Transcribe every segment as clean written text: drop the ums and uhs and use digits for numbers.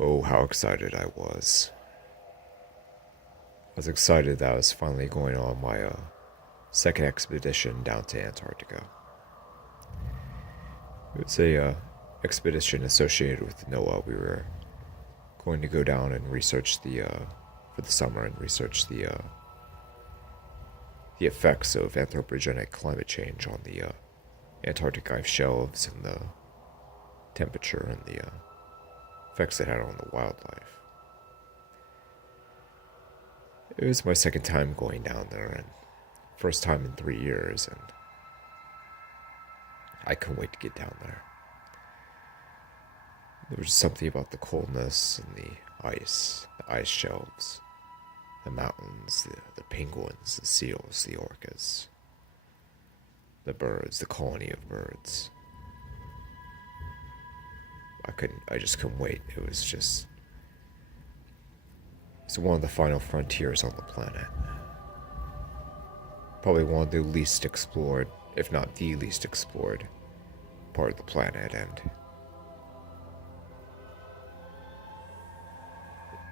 Oh, how excited I was. I was excited that I was finally going on my second expedition down to Antarctica. It was a expedition associated with NOAA. We were going to go down and research for the summer and research the effects of anthropogenic climate change on the Antarctic ice shelves and the temperature and the effects it had on the wildlife. It was my second time going down there and first time in 3 years, and I couldn't wait to get down there. There was something about the coldness and the ice shelves, the mountains, the penguins, the seals, the orcas, the birds, the colony of birds. I just couldn't wait. It's one of the final frontiers on the planet. Probably one of the least explored, if not the least explored, part of the planet, and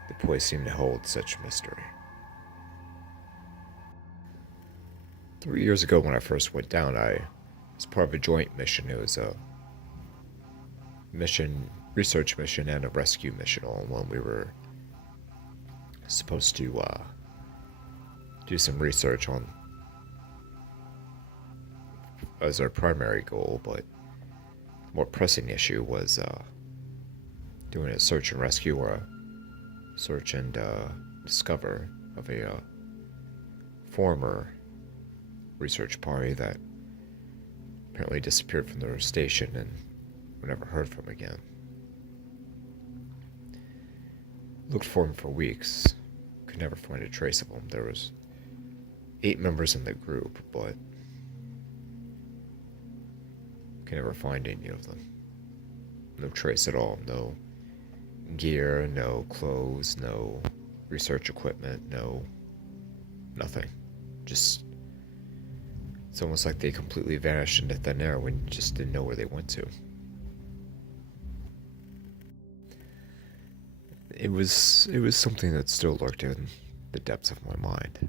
the place seemed to hold such mystery. 3 years ago, when I first went down, I was part of a joint mission. It was a research mission, and a rescue mission all in one. We were supposed to do some research on as our primary goal, but the more pressing issue was doing a search and rescue, or a search and discover of a former research party that apparently disappeared from their station and were never heard from again. Looked for him for weeks, could never find a trace of him. There was 8 members in the group, but could never find any of them. No trace at all. No gear, no clothes, no research equipment, nothing. Just, it's almost like they completely vanished into thin air when you just didn't know where they went to. It was something that still lurked in the depths of my mind.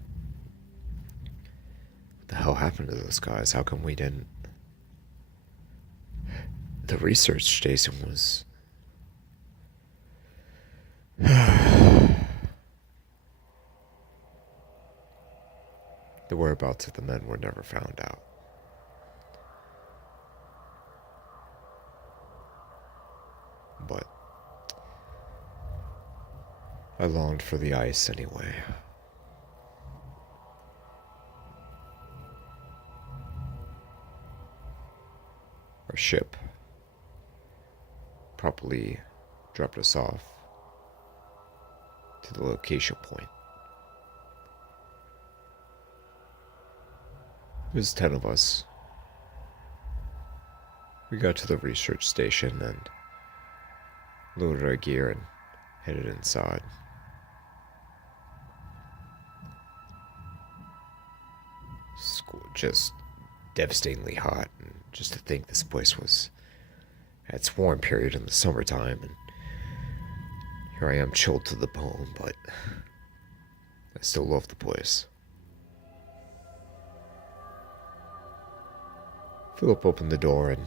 What the hell happened to those guys? How come we didn't? The research station was the whereabouts of the men were never found out. But I longed for the ice anyway. Our ship properly dropped us off to the location point. It was 10 of us. We got to the research station and loaded our gear and headed inside. School just devastatingly hot, and just to think this place was at its warm period in the summertime, and here I am chilled to the bone, but I still love the place. Philip opened the door and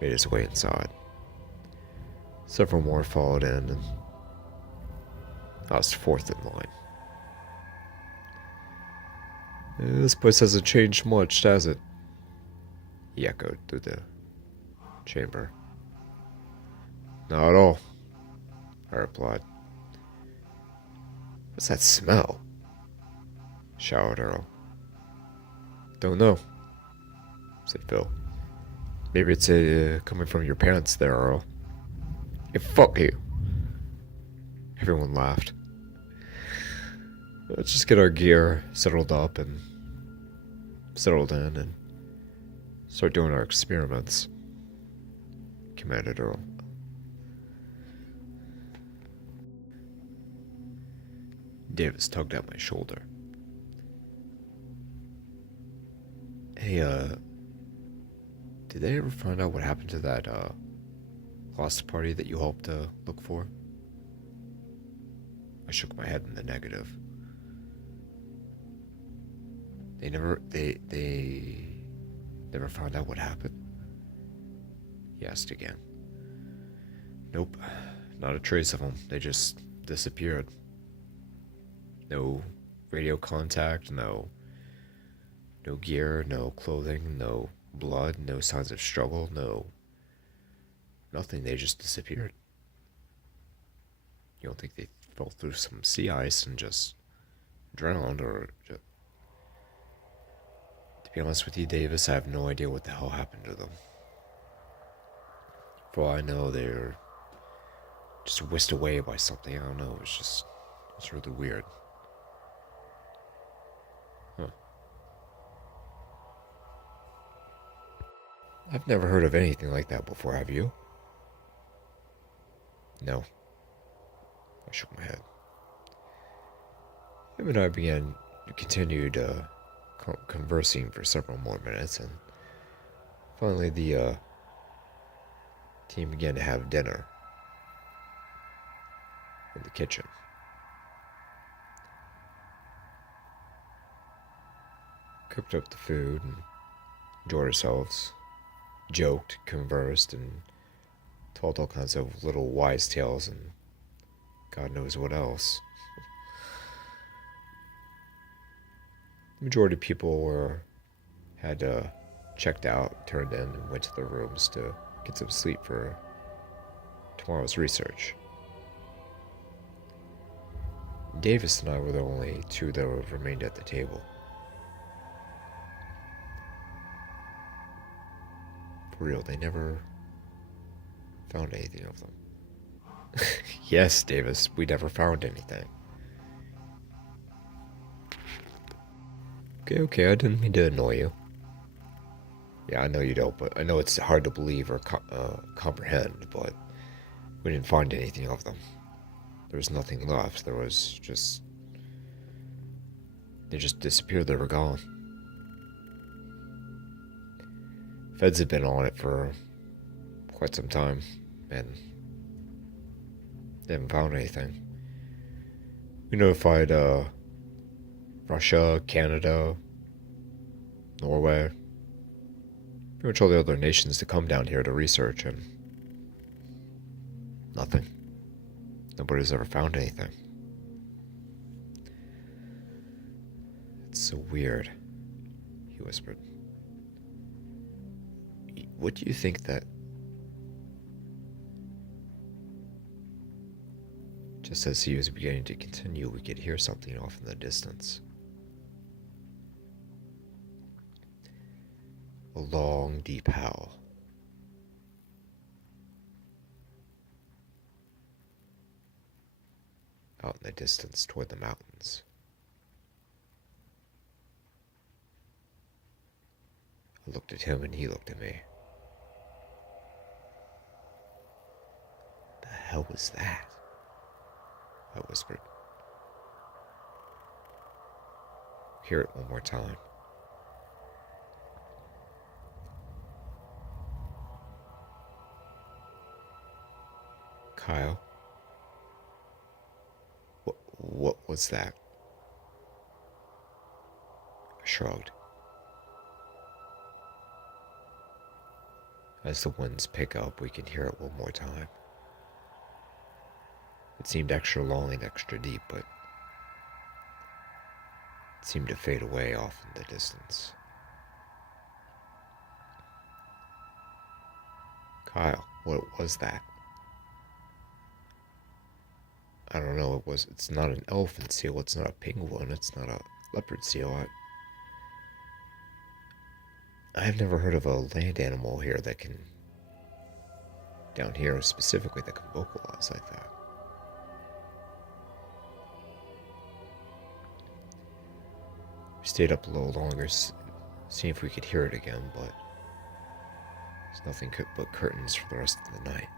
made his way inside. Several more followed in, and I was fourth in line. This place hasn't changed much, has it? He echoed through the chamber. Not at all, I replied. What's that smell? Shouted Earl. Don't know, said Phil. Maybe it's coming from your parents there, Earl. Hey, fuck you. Everyone laughed. Let's just get our gear settled up and settled in and start doing our experiments, commanded Earl. Davis tugged at my shoulder. Hey, did they ever find out what happened to that lost party that you hoped to look for? I shook my head in the negative. They never found out what happened? He asked again. Nope, not a trace of them. They just disappeared. No radio contact, no gear, no clothing, no blood, no signs of struggle, nothing. They just disappeared. You don't think they fell through some sea ice and just drowned, or just... To be honest with you, Davis, I have no idea what the hell happened to them. For all I know, they're just whisked away by something. I don't know. It's really weird. Huh. I've never heard of anything like that before, have you? No. I shook my head. Him and I continued conversing for several more minutes, and finally the team began to have dinner in the kitchen. Cooked up the food and enjoyed ourselves, joked, conversed, and told all kinds of little wise tales and God knows what else. The majority of people had checked out, turned in, and went to their rooms to get some sleep for tomorrow's research. Davis and I were the only two that remained at the table. For real, they never found anything of them. Yes, Davis, we never found anything. Okay, I didn't mean to annoy you. Yeah, I know you don't, but I know it's hard to believe or comprehend, but we didn't find anything of them. There was nothing left. They just disappeared. They were gone. Feds had been on it for quite some time, and they haven't found anything. We notified Russia, Canada, Norway, pretty much all the other nations to come down here to research, and nothing. Nobody's ever found anything. It's so weird, he whispered. What do you think that... Just as he was beginning to continue, we could hear something off in the distance. A long, deep howl. Out in the distance toward the mountains. I looked at him and he looked at me. The hell was that? I whispered. Hear it one more time. Kyle? What was that? I shrugged. As the winds pick up, we can hear it one more time. It seemed extra long and extra deep, but it seemed to fade away off in the distance. Kyle, what was that? I don't know, it's not an elephant seal, it's not a penguin, it's not a leopard seal. I've never heard of a land animal here down here specifically, that can vocalize like that. We stayed up a little longer, seeing if we could hear it again, but there's nothing but curtains for the rest of the night.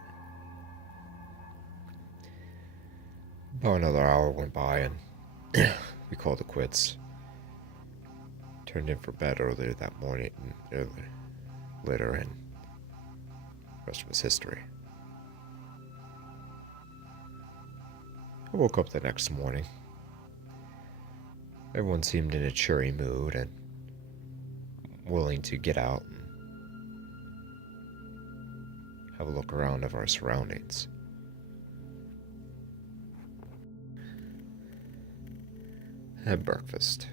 About another hour went by and we called it quits. Turned in for bed earlier that morning, later, and the rest was history. I woke up the next morning. Everyone seemed in a cheery mood and willing to get out and have a look around of our surroundings. I had breakfast.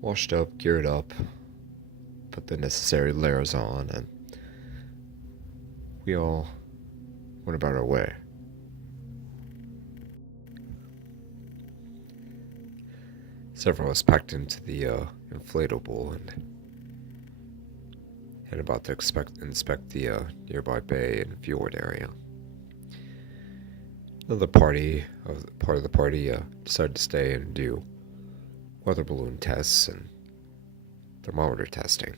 Washed up, geared up, put the necessary layers on, and we all went about our way. Several of us packed into the inflatable and headed about to inspect the nearby bay and fjord area. Another part of the party decided to stay and do weather balloon tests and thermometer testing.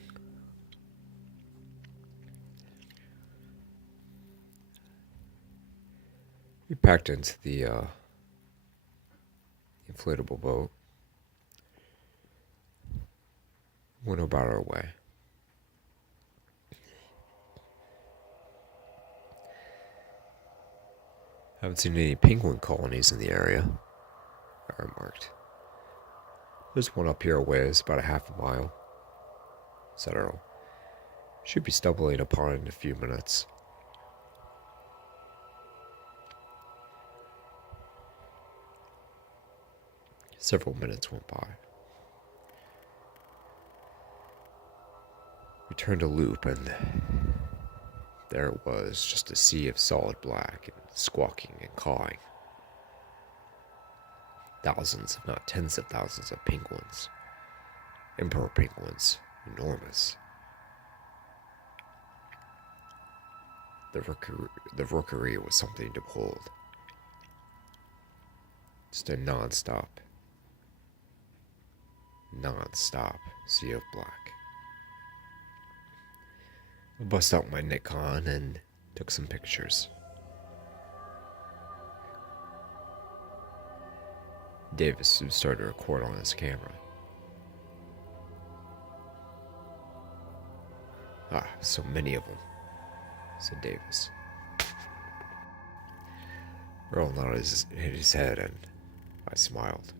We packed into the inflatable boat, went about our way. Haven't seen any penguin colonies in the area, I remarked. There's one up here a ways, about a half a mile, said Earl. Should be stumbling upon it in a few minutes. Several minutes went by. We turned a loop, and there it was, just a sea of solid black and squawking and cawing. Thousands, if not tens of thousands of penguins. Emperor penguins, enormous. The rookery was something to behold. Just a non-stop sea of black. I bust out my Nikon and took some pictures. Davis started to record on his camera. Ah, so many of them, said Davis. Earl nodded his head and I smiled,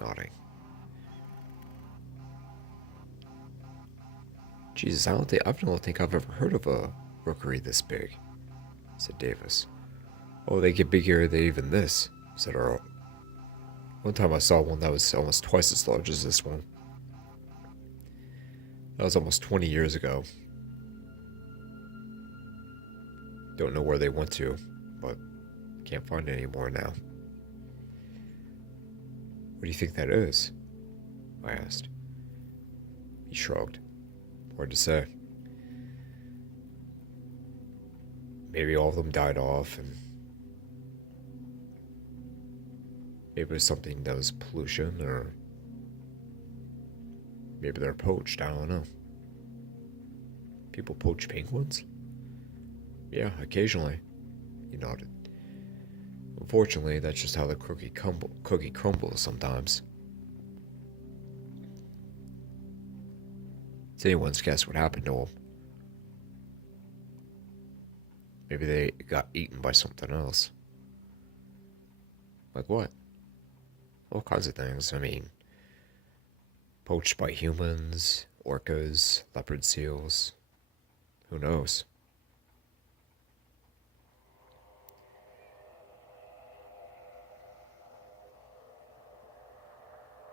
nodding. Jesus, I don't think I've ever heard of a rookery this big, said Davis. Oh, they get bigger than even this, said Earl. One time I saw one that was almost twice as large as this one. That was almost 20 years ago. Don't know where they went to, but can't find any more now. What do you think that is? I asked. He shrugged. Hard to say. Maybe all of them died off, and maybe it was something that was pollution, or maybe they're poached. I don't know. People poach penguins? Yeah, occasionally. He nodded. Unfortunately, that's just how the cookie crumbles sometimes. It's anyone's guess what happened to them. Maybe they got eaten by something else. Like what? All kinds of things. I mean, poached by humans, orcas, leopard seals. Who knows?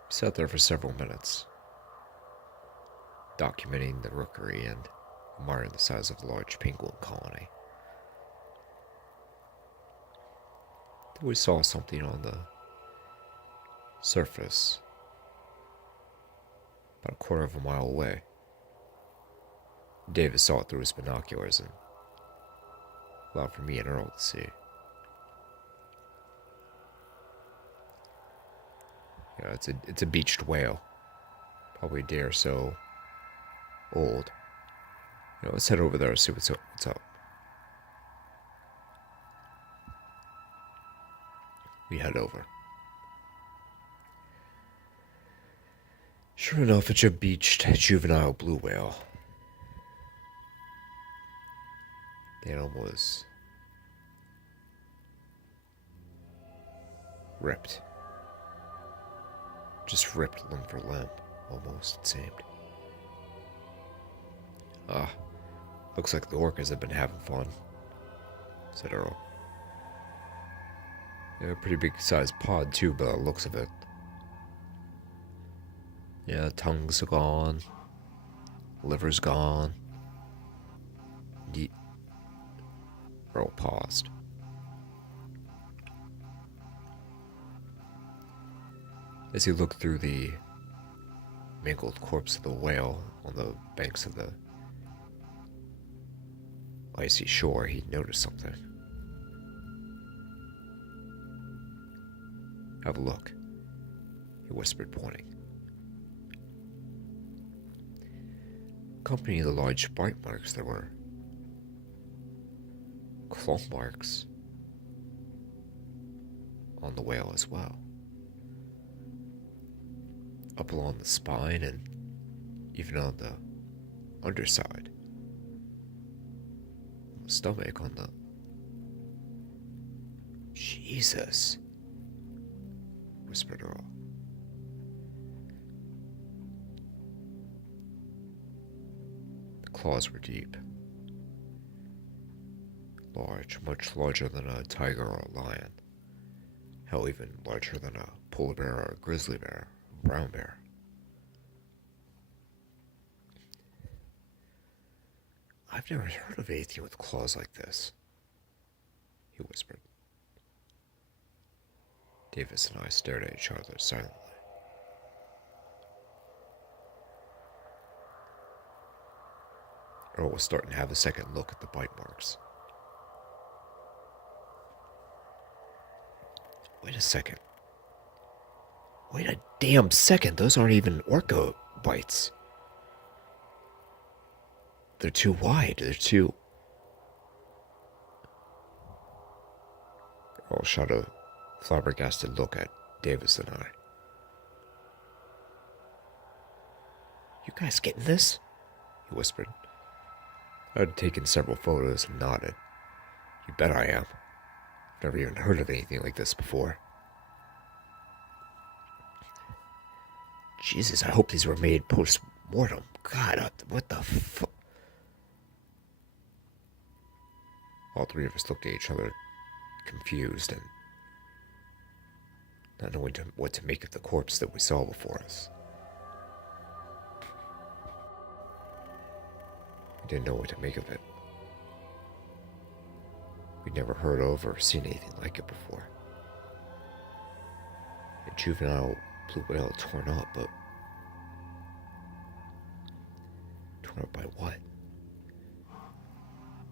We sat there for several minutes, documenting the rookery and admiring the size of the large penguin colony. Then we saw something on the surface, about a quarter of a mile away. Davis saw it through his binoculars and allowed for me and Earl to see. Yeah, it's a beached whale, probably a day or so old. Let's head over there and see what's up. We head over. Sure enough, it's a beached juvenile blue whale. The animal was Ripped. Just ripped limb for limb, almost, it seemed. Ah, looks like the orcas have been having fun, said Earl. Yeah, a pretty big sized pod too, by the looks of it. Yeah, tongues are gone. Liver's gone. Earl paused. As he looked through the mangled corpse of the whale on the banks of the icy shore, he noticed something. Have a look, he whispered, pointing. Accompanying the large bite marks, there were claw marks on the whale as well. Up along the spine and even on the underside. On the stomach, on the... Jesus, whispered Earl. The claws were deep. Large, much larger than a tiger or a lion. Hell, even larger than a polar bear or a grizzly bear, a brown bear. I've never heard of anything with claws like this, he whispered. Davis and I stared at each other silently. Earl was starting to have a second look at the bite marks. Wait a second. Wait a damn second. Those aren't even orca bites. They're too wide. They're too... Earl shot a flabbergasted look at Davis and I. You guys getting this? He whispered. I had taken several photos and nodded. You bet I am. I've never even heard of anything like this before. Jesus, I hope these were made post-mortem. God, what the fuck? All three of us looked at each other, confused and not knowing what to make of the corpse that we saw before us. We didn't know what to make of it. We'd never heard of or seen anything like it before. A juvenile blue whale torn up, but... torn up by what?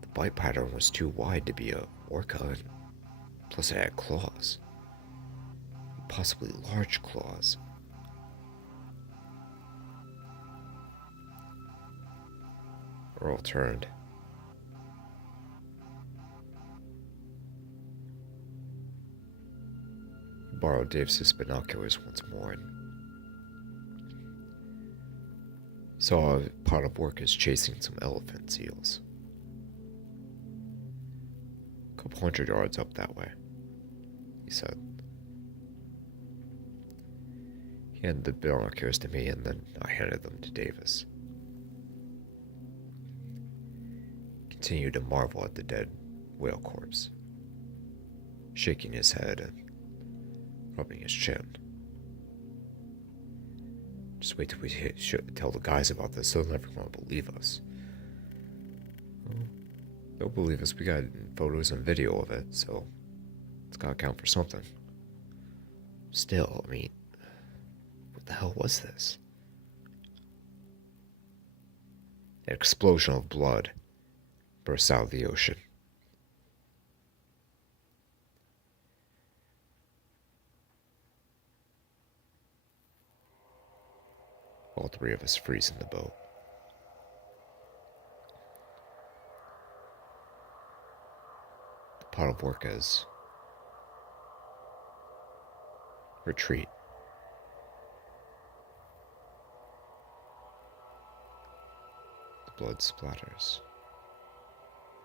The bite pattern was too wide to be a orca, and plus it had claws. Possibly large claws. Earl turned. He borrowed Davis's binoculars once more and saw a pod of orcas chasing some elephant seals. A couple 100 yards up that way, he said. He handed the binoculars to me, and then I handed them to Davis. He continued to marvel at the dead whale corpse, shaking his head and rubbing his chin. Just wait till we tell the guys about this. They'll never want to believe us. Well, they'll believe us. We got photos and video of it, so it's gotta count for something. Still, I mean, what the hell was this? An explosion of blood burst out of the ocean. All three of us freeze in the boat. The pod of orcas retreat. The blood splatters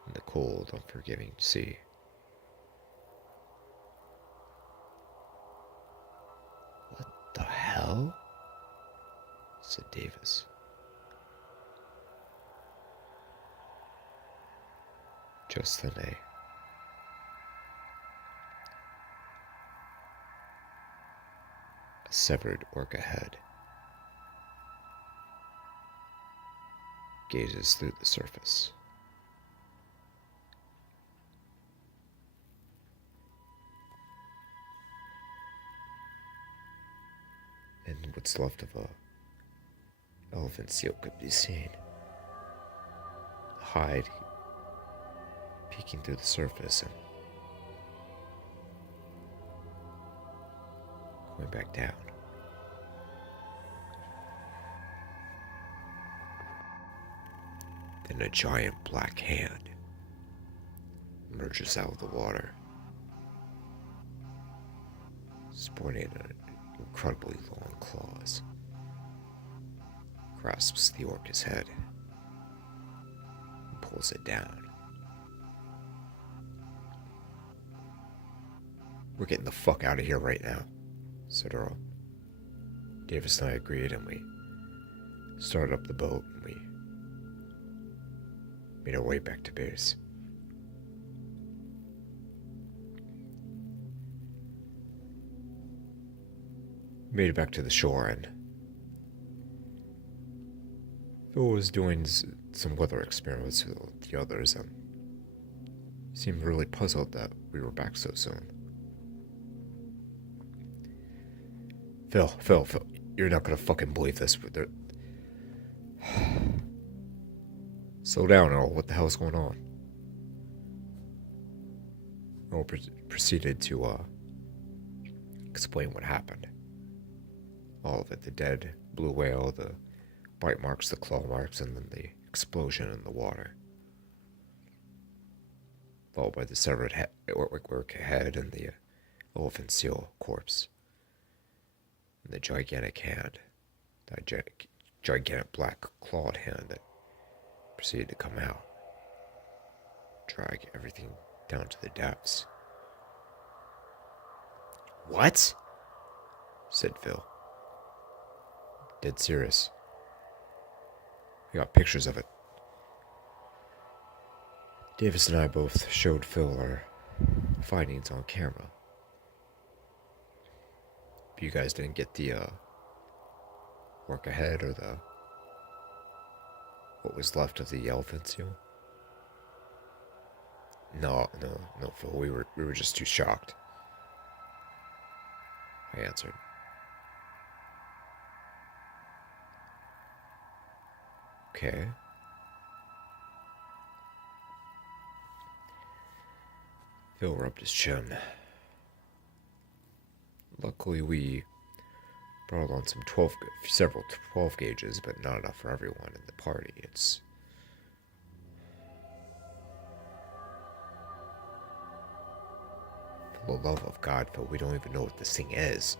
in the cold, unforgiving sea. "Hello?" said Davis. Just then a severed orca head gazes through the surface. And what's left of a elephant seal could be seen. The hide peeking through the surface and going back down. Then a giant black hand emerges out of the water, sporting incredibly long claws, grasps the orca's head, and pulls it down. "We're getting the fuck out of here right now," said Earl. Davis and I agreed, and we started up the boat, and we made our way back to base. We made it back to the shore, and Phil was doing some weather experiments with the others, and he seemed really puzzled that we were back so soon. Phil, you're not gonna fucking believe this, but they're... Slow down, Earl. What the hell's going on? Earl proceeded to explain what happened. All of it: the dead blue whale, the bite marks, the claw marks, and then the explosion in the water. Followed by the severed orca head and the elephant seal corpse. And the gigantic hand, that gigantic black clawed hand that proceeded to come out, drag everything down to the depths. "What?" said Phil. Dead serious. We got pictures of it. Davis and I both showed Phil our findings on camera. But you guys didn't get the orca head or the what was left of the elephant seal? No, Phil. We were just too shocked, I answered. Okay. Phil rubbed his chin. Luckily, we brought on several 12 gauges, but not enough for everyone in the party. It's... For the love of God, Phil, we don't even know what this thing is,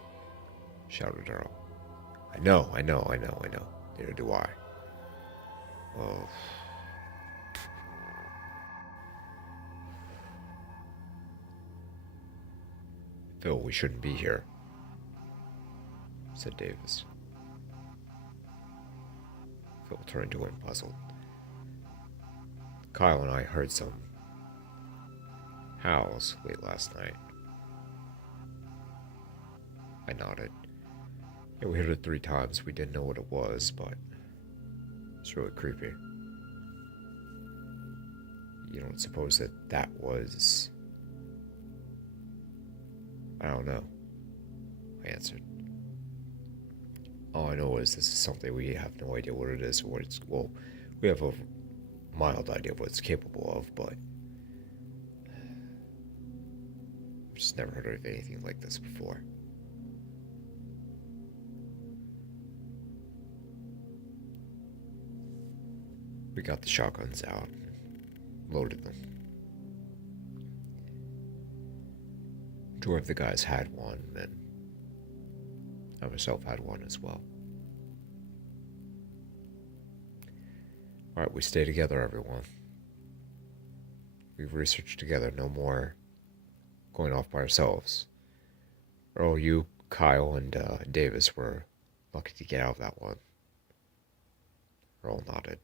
shouted Earl. I know. Neither do I. Oh. Phil, we shouldn't be here, said Davis. Phil turned to him, puzzled. Kyle and I heard some howls late last night. I nodded. Yeah, we heard it 3 times. We didn't know what it was, but it's really creepy. You don't suppose that was... I don't know, I answered. All I know is this is something we have no idea what it is or what it's... Well, we have a mild idea of what it's capable of, but... I've just never heard of anything like this before. We got the shotguns out and loaded them. Majority of the guys had one, and I myself had one as well. Alright, we stay together, everyone. We've researched together, no more going off by ourselves. Earl, you, Kyle, and Davis were Lucky to get out of that one. Earl nodded.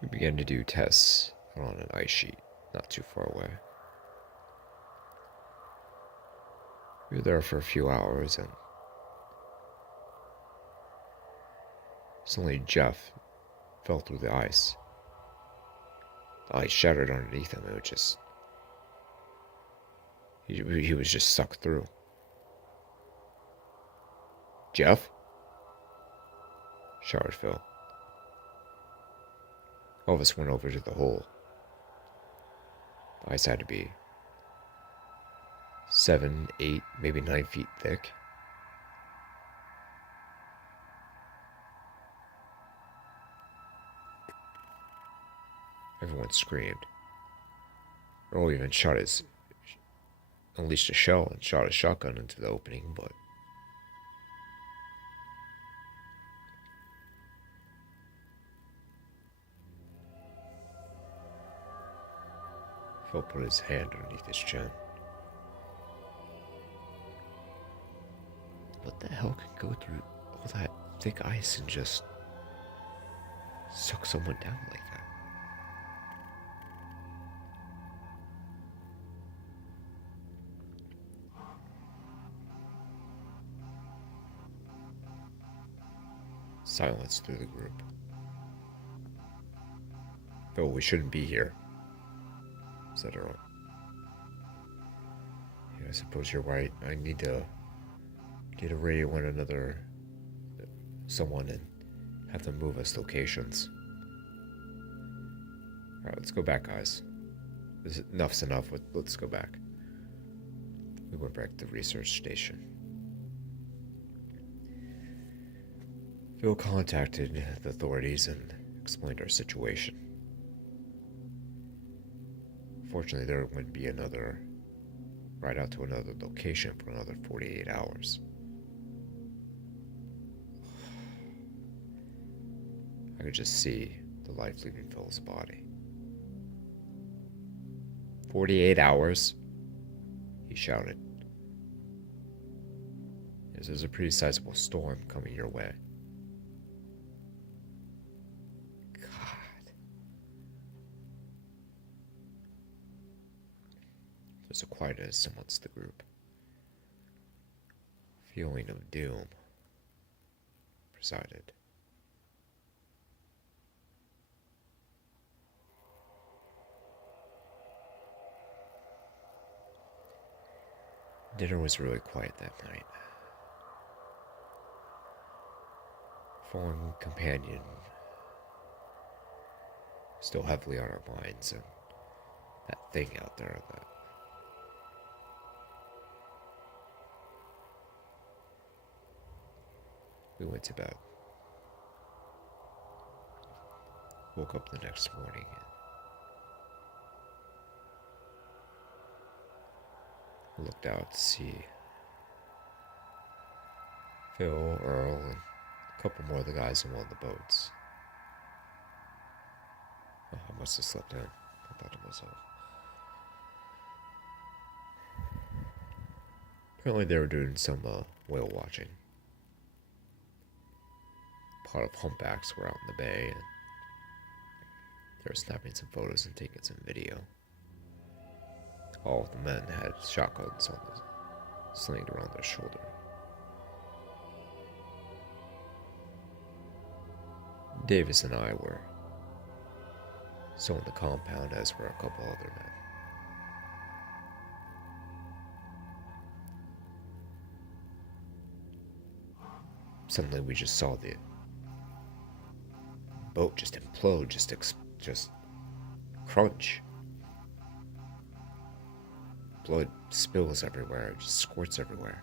We began to do tests on an ice sheet not too far away. We were there for a few hours, and suddenly Jeff fell through the ice. The ice shattered underneath him. It was just... He was just sucked through. Jeff? Shouted Phil. All of us went over to the hole. The ice had to be 7, 8, maybe 9 feet thick. Everyone screamed. Earl even unleashed a shell and shot a shotgun into the opening, but Phil put his hand underneath his chin. What the hell can go through all that thick ice and just suck someone down like that? Silence through the group. Phil, we shouldn't be here, said Earl. Yeah, I suppose you're right. I need to get a radio on someone and have them move us locations. Alright, let's go back, guys. Enough's enough. Let's go back. We went back to the research station. Phil contacted the authorities and explained our situation. Fortunately, there would be another ride out to another location for another 48 hours. I could just see the life leaving Phil's body. 48 hours? He shouted. Yes, there's a pretty sizable storm coming your way. There's a quietness amongst the group. Feeling of doom presided. Dinner was really quiet that night. Fallen companion still heavily on our minds, and that thing out there that we went to bed. Woke up the next morning and looked out to see Phil, Earl, and a couple more of the guys in one of the boats. Oh, I must have slept in. I thought to myself. Apparently they were doing some whale watching. A lot of humpbacks were out in the bay, and they were snapping some photos and taking some video. All of the men had shotguns slinged around their shoulder. Davis and I were still in the compound, as were a couple other men. Suddenly we just saw the boat just implode, just crunch. Blood spills everywhere, it just squirts everywhere.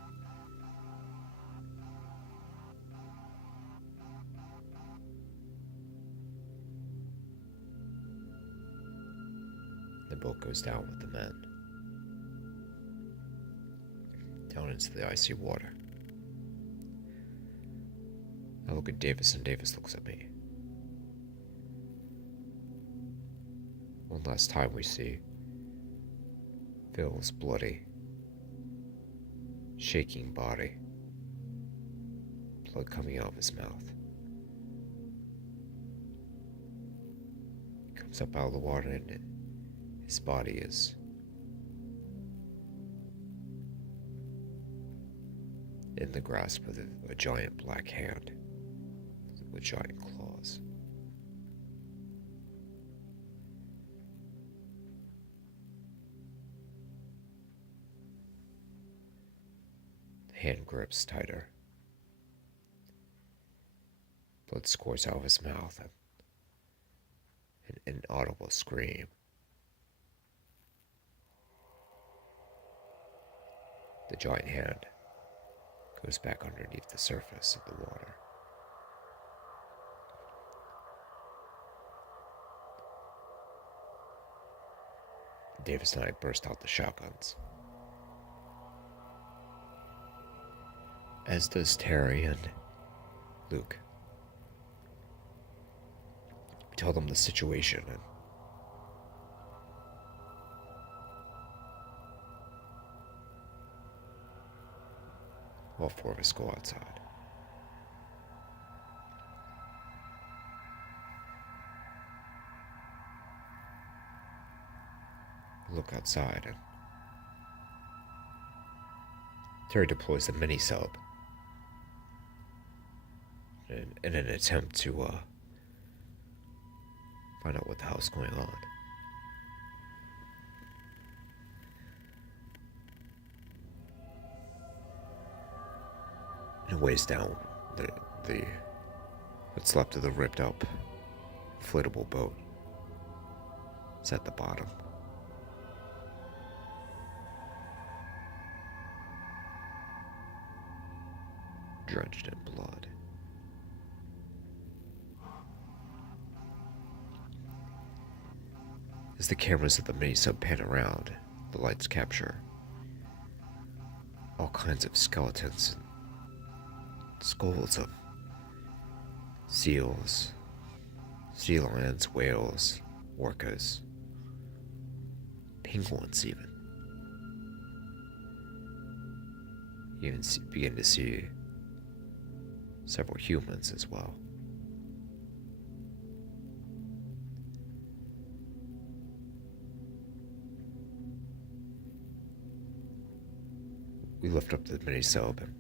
The boat goes down with the men, down into the icy water. I look at Davis, and Davis looks at me. One last time we see Phil's bloody, shaking body, blood coming out of his mouth. He comes up out of the water and his body is in the grasp of a giant black hand with giant claws. The hand grips tighter. Blood squirts out of his mouth and an inaudible scream. The giant hand goes back underneath the surface of the water. Davis and I burst out the shotguns, as does Terry and Luke. We tell them the situation and all four of us go outside. We look outside and Terry deploys the mini sub in an attempt to find out what the hell's going on. And ways down the what's left of the ripped up inflatable boat is at the bottom. Drenched in blood. As the cameras of the mini-sub pan around, the lights capture all kinds of skeletons and skulls of seals, sea lions, whales, orcas, penguins even. You even begin to see several humans as well. We lift up the mini-sub and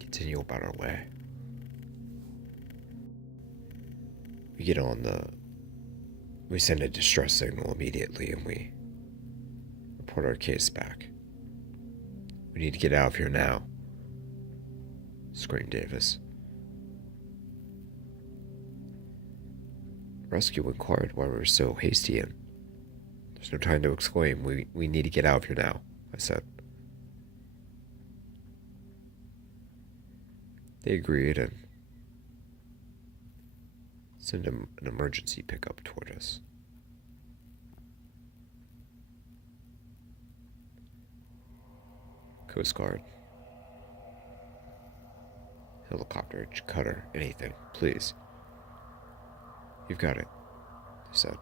continue about our way. We send a distress signal immediately and we report our case back. We need to get out of here now, screamed Davis. Rescue inquired why we were so hasty and there's no time to exclaim. We need to get out of here now, I said. They agreed and sent an emergency pickup toward us. Coast Guard. Helicopter, cutter, anything, please. You've got it, they said.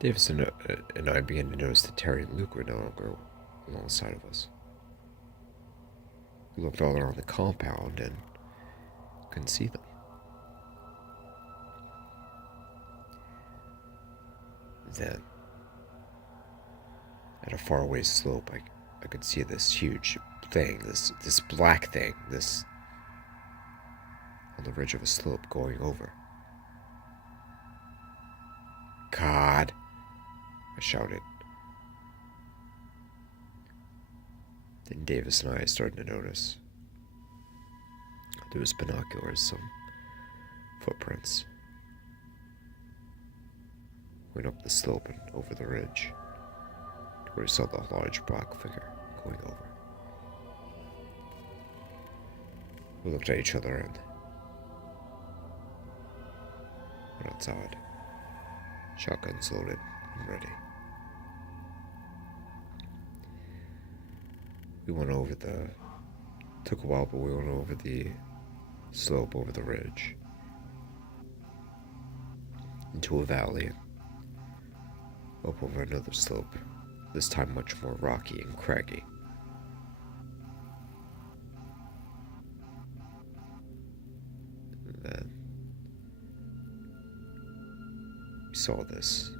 Davis and I began to notice that Terry and Luke were no longer alongside of us. We looked all around the compound and couldn't see them. Then, at a faraway slope, I could see this huge thing, this black thing, this on the ridge of a slope going over. God, I shouted. Then Davis and I started to notice through his binoculars some footprints. Went up the slope and over the ridge to where we saw the large black figure going over. We looked at each other and went outside. Shotguns loaded and ready. Took a while, but we went over the slope, over the ridge. into a valley, and up over another slope, this time much more rocky and craggy. And then we saw this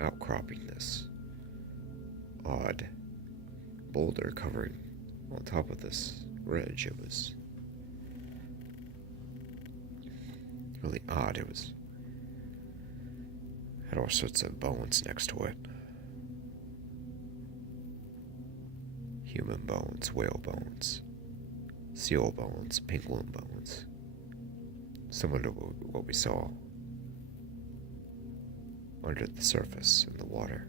outcropping, this odd boulder covering on top of this ridge. It was really odd. Had all sorts of bones next to it. Human bones, whale bones, seal bones, penguin bones. Similar to what we saw under the surface in the water.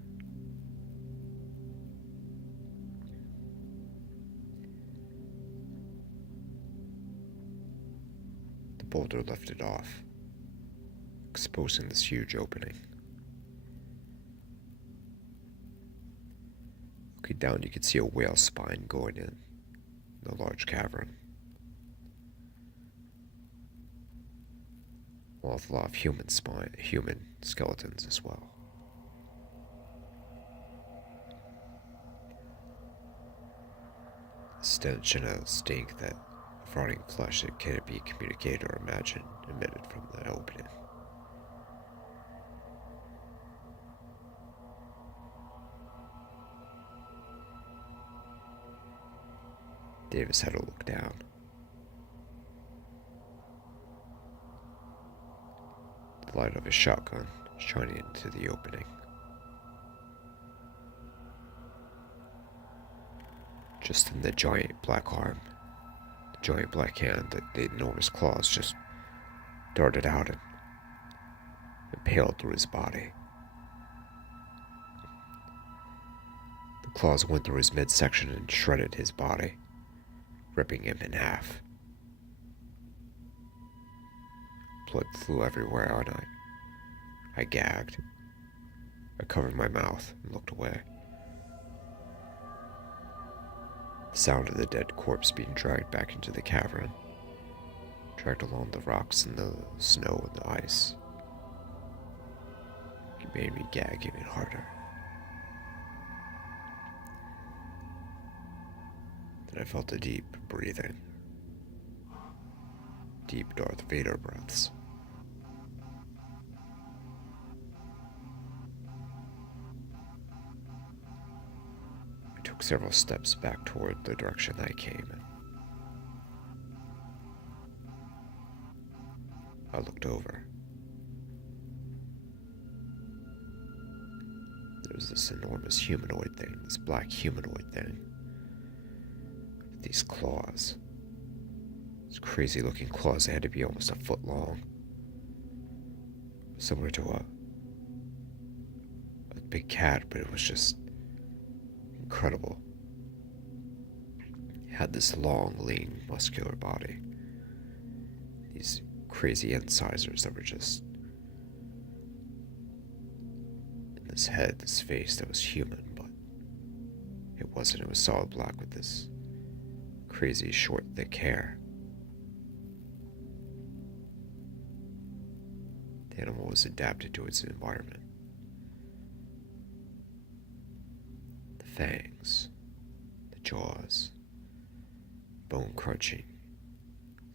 The boulder lifted off, exposing this huge opening. Looking down, you could see a whale spine going in the large cavern. Well, with a lot of human skeletons as well. A stench and a stink that rotting flesh that can't be communicated or imagined emitted from the opening. Davis had to look down. The light of his shotgun shining into the opening. Just then the giant black arm, the giant black hand, the enormous claws just darted out and impaled through his body. The claws went through his midsection and shredded his body, ripping him in half. Blood flew everywhere, and I gagged. I covered my mouth and looked away. The sound of the dead corpse being dragged back into the cavern, dragged along the rocks and the snow and the ice, it made me gag even harder. Then I felt a deep breathing, deep Darth Vader breaths. I took several steps back toward the direction I came in. I looked over. There was this enormous humanoid thing, this black humanoid thing, with these claws. These crazy looking claws. They had to be almost a foot long. Similar to a big cat, but it was just incredible. It had this long, lean, muscular body. These crazy incisors that were just in this head, this face that was human, but it wasn't. It was solid black with this crazy, short, thick hair. The animal was adapted to its environment. The fangs, the jaws, bone crunching,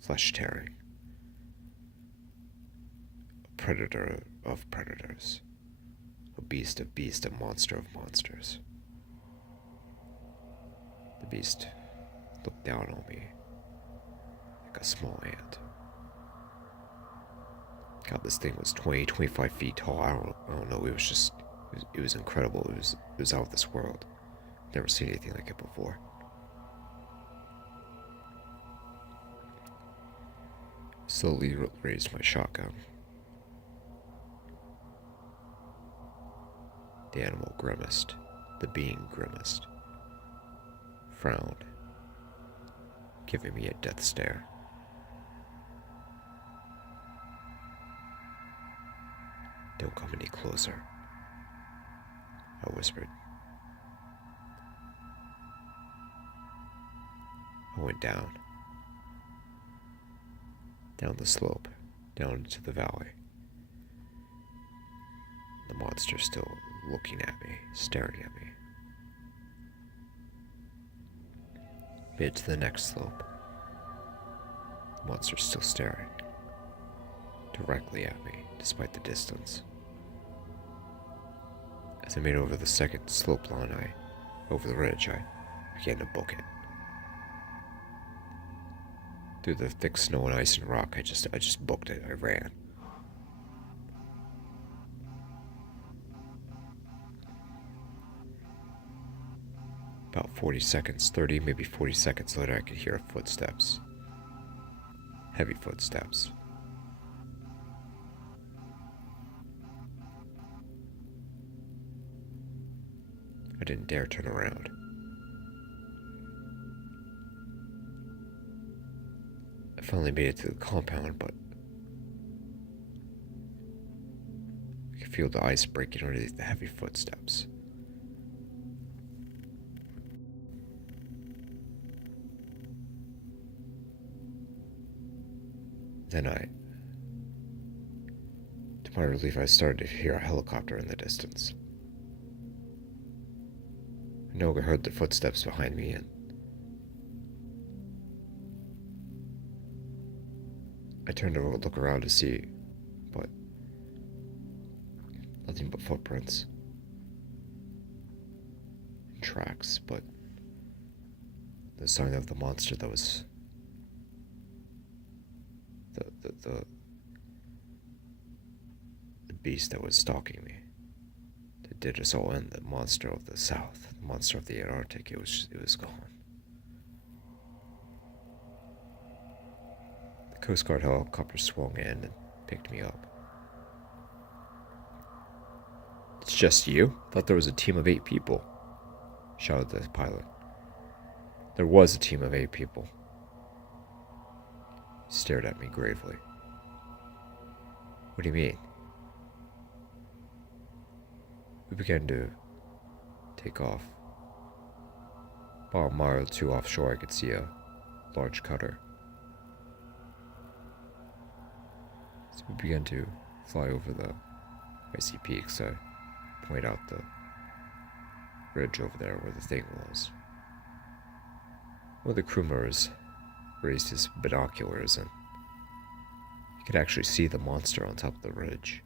flesh tearing. A predator of predators. A beast of beasts, a monster of monsters. The beast looked down on me like a small ant. God, this thing was 25 feet tall. I don't know. It was incredible. It was out of this world. Never seen anything like it before. Slowly raised my shotgun. The animal grimaced. The being grimaced. Frowned, giving me a death stare. "Don't come any closer," I whispered. I went down the slope, down into the valley. The monster still looking at me, staring at me. Made it to the next slope. The monster's still staring directly at me, despite the distance. As I made over the second slope line, over the ridge, I began to book it. Through the thick snow and ice and rock, I just booked it. I ran. About 40 seconds, 30, maybe 40 seconds later, I could hear footsteps. Heavy footsteps. I didn't dare turn around. I finally made it to the compound, but I could feel the ice breaking underneath the heavy footsteps. Then to my relief, I started to hear a helicopter in the distance. I know I heard the footsteps behind me, and I turned to look around to see, but nothing but footprints and tracks, but the sign of the monster that was the beast that was stalking me, that did us all in, the monster of the South, the monster of the Antarctic. It was gone. The Coast Guard helicopter swung in and picked me up. "It's just you? Thought there was a team of 8 people," shouted the pilot. "There was a team of 8 people." He stared at me gravely. "What do you mean?" We began to take off. About a mile or 2 offshore, I could see a large cutter. So we began to fly over the icy peaks. I point out the ridge over there where the thing was. One of the crew members raised his binoculars, and you could actually see the monster on top of the ridge.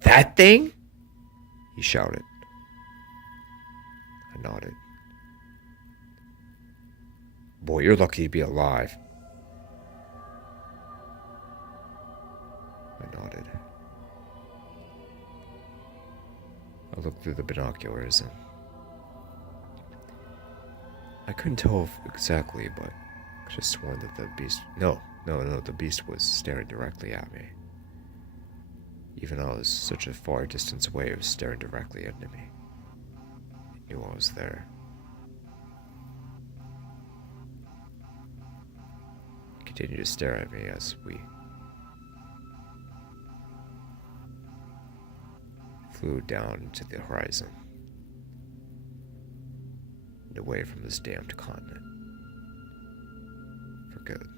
"That thing?" he shouted. I nodded. "Boy, you're lucky to be alive." I nodded. I looked through the binoculars, and I couldn't tell exactly, but I could have sworn that the beast... No, the beast was staring directly at me. Even though I was such a far distance away, it was staring directly into me. It knew I was there. It continued to stare at me as we flew down into the horizon and away from this damned continent for good.